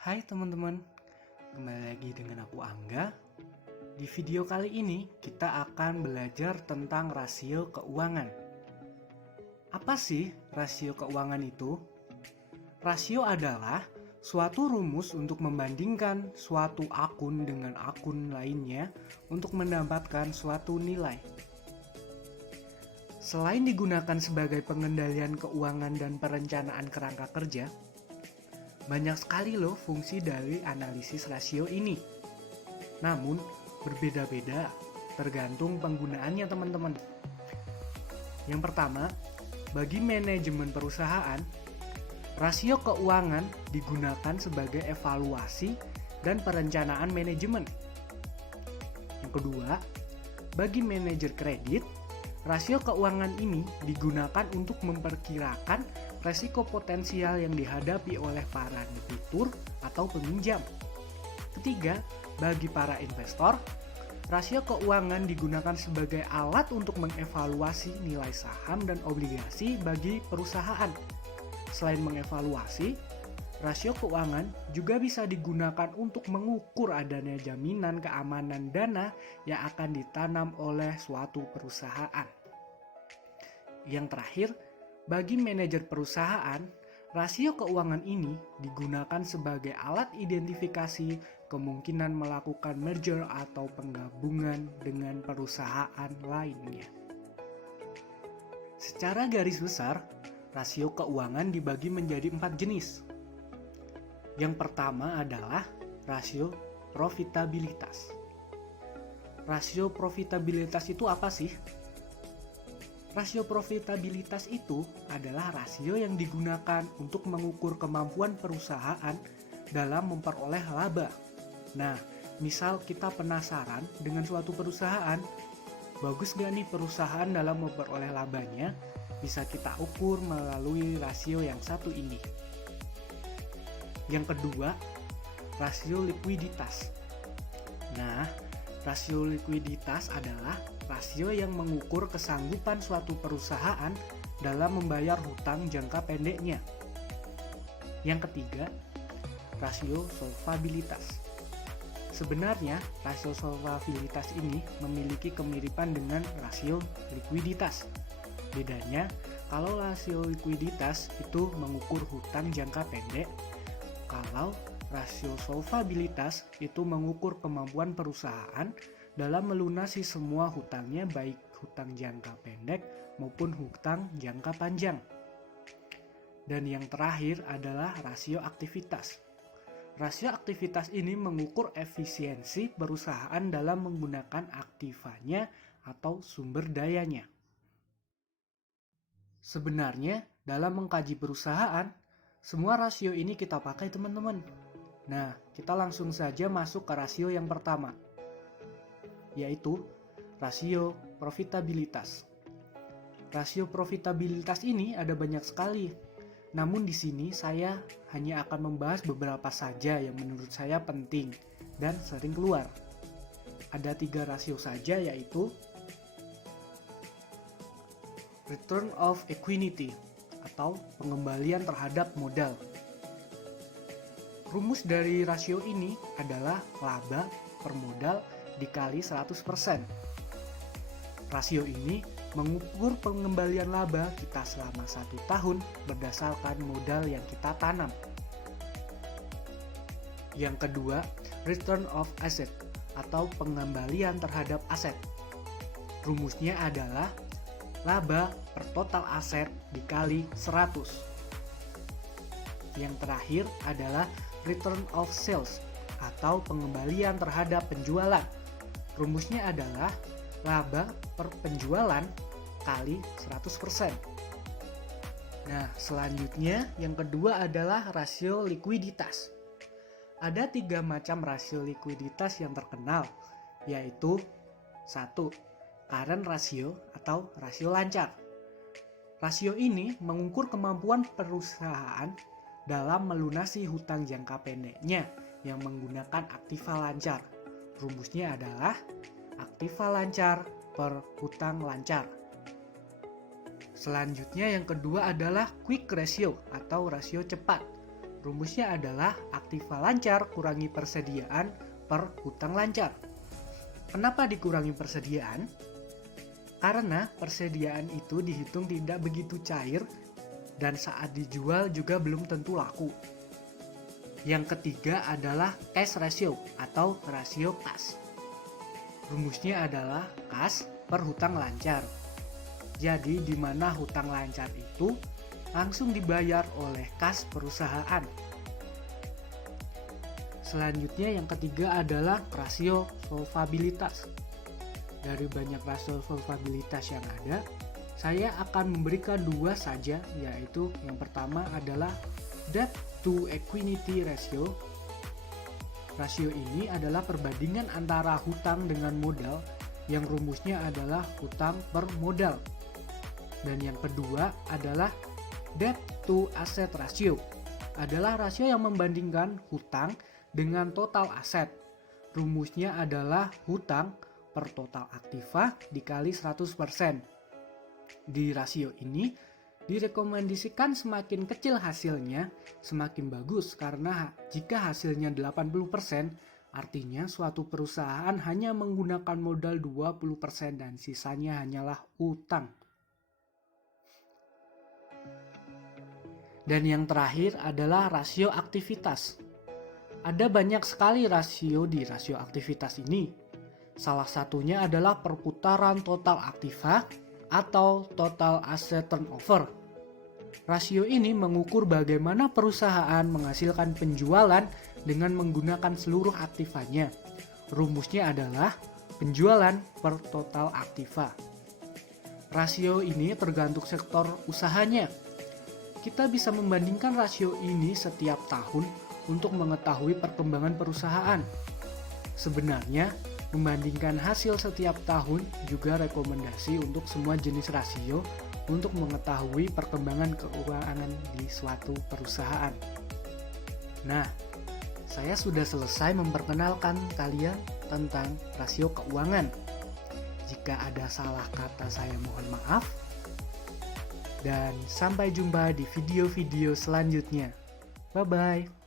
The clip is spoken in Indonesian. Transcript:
Hai teman-teman, kembali lagi dengan aku Angga. Di video kali ini kita akan belajar tentang rasio keuangan. Apa sih rasio keuangan itu? Rasio adalah suatu rumus untuk membandingkan suatu akun dengan akun lainnya untuk mendapatkan suatu nilai. Selain digunakan sebagai pengendalian keuangan dan perencanaan kerangka kerja, banyak sekali loh fungsi dari analisis rasio ini. Namun, berbeda-beda tergantung penggunaannya teman-teman. Yang pertama, bagi manajemen perusahaan, rasio keuangan digunakan sebagai evaluasi dan perencanaan manajemen. Yang kedua, bagi manajer kredit, rasio keuangan ini digunakan untuk memperkirakan resiko potensial yang dihadapi oleh para debitur atau peminjam. Ketiga, bagi para investor, rasio keuangan digunakan sebagai alat untuk mengevaluasi nilai saham dan obligasi bagi perusahaan. Selain mengevaluasi, rasio keuangan juga bisa digunakan untuk mengukur adanya jaminan keamanan dana yang akan ditanam oleh suatu perusahaan. Yang terakhir, bagi manajer perusahaan, rasio keuangan ini digunakan sebagai alat identifikasi kemungkinan melakukan merger atau penggabungan dengan perusahaan lainnya. Secara garis besar, rasio keuangan dibagi menjadi 4 jenis. Yang pertama adalah rasio profitabilitas. Rasio profitabilitas itu apa sih? Rasio profitabilitas itu adalah rasio yang digunakan untuk mengukur kemampuan perusahaan dalam memperoleh laba. Nah, misal kita penasaran dengan suatu perusahaan, bagus gak nih perusahaan dalam memperoleh labanya? Bisa kita ukur melalui rasio yang satu ini. Yang kedua, rasio likuiditas. Nah, rasio likuiditas adalah rasio yang mengukur kesanggupan suatu perusahaan dalam membayar hutang jangka pendeknya. Yang ketiga, rasio solvabilitas. Sebenarnya, rasio solvabilitas ini memiliki kemiripan dengan rasio likuiditas. Bedanya, kalau rasio likuiditas itu mengukur hutang jangka pendek, kalau rasio solvabilitas itu mengukur kemampuan perusahaan dalam melunasi semua hutangnya, baik hutang jangka pendek maupun hutang jangka panjang. Dan yang terakhir adalah rasio aktivitas. Rasio aktivitas ini mengukur efisiensi perusahaan dalam menggunakan aktivanya atau sumber dayanya. Sebenarnya, dalam mengkaji perusahaan, semua rasio ini kita pakai teman-teman. Nah, kita langsung saja masuk ke rasio yang pertama, yaitu rasio profitabilitas. Rasio profitabilitas ini ada banyak sekali. Namun di sini saya hanya akan membahas beberapa saja yang menurut saya penting dan sering keluar. Ada 3 rasio saja, yaitu return of equity atau pengembalian terhadap modal. Rumus dari rasio ini adalah laba per modal dikali 100%. Rasio ini mengukur pengembalian laba kita selama 1 tahun berdasarkan modal yang kita tanam. Yang kedua, return of asset atau pengembalian terhadap aset. Rumusnya adalah laba per total aset dikali 100. Yang terakhir adalah return of sales atau pengembalian terhadap penjualan. Rumusnya adalah laba per penjualan kali 100%. Nah, selanjutnya yang kedua adalah rasio likuiditas. Ada 3 macam rasio likuiditas yang terkenal, yaitu 1. Current ratio atau rasio lancar. Rasio ini mengukur kemampuan perusahaan dalam melunasi hutang jangka pendeknya yang menggunakan aktiva lancar. Rumusnya adalah aktiva lancar per hutang lancar. Selanjutnya yang kedua adalah quick ratio atau rasio cepat. Rumusnya adalah aktiva lancar kurangi persediaan per hutang lancar. Kenapa dikurangi persediaan? Karena persediaan itu dihitung tidak begitu cair dan saat dijual juga belum tentu laku. Yang ketiga adalah cash ratio atau rasio kas. Rumusnya adalah kas per hutang lancar. Jadi di mana hutang lancar itu langsung dibayar oleh kas perusahaan. Selanjutnya yang ketiga adalah rasio solvabilitas. Dari banyak rasio solvabilitas yang ada, saya akan memberikan dua saja, yaitu yang pertama adalah debt to equity ratio. Rasio ini adalah perbandingan antara hutang dengan modal yang rumusnya adalah hutang per modal. Dan yang kedua adalah debt to asset ratio, adalah rasio yang membandingkan hutang dengan total aset. Rumusnya adalah hutang per total aktiva dikali 100%. Di rasio ini direkomendasikan semakin kecil hasilnya semakin bagus, karena jika hasilnya 80%, artinya suatu perusahaan hanya menggunakan modal 20% dan sisanya hanyalah utang. Dan yang terakhir adalah rasio aktivitas. Ada banyak sekali rasio di rasio aktivitas ini. Salah satunya adalah perputaran total aktiva atau total asset turnover. Rasio ini mengukur bagaimana perusahaan menghasilkan penjualan dengan menggunakan seluruh aktivanya. Rumusnya adalah penjualan per total aktiva. Rasio ini tergantung sektor usahanya. Kita bisa membandingkan rasio ini setiap tahun untuk mengetahui perkembangan perusahaan. Sebenarnya, membandingkan hasil setiap tahun juga rekomendasi untuk semua jenis rasio untuk mengetahui perkembangan keuangan di suatu perusahaan. Nah, saya sudah selesai memperkenalkan kalian tentang rasio keuangan. Jika ada salah kata, saya mohon maaf. Dan sampai jumpa di video-video selanjutnya. Bye-bye.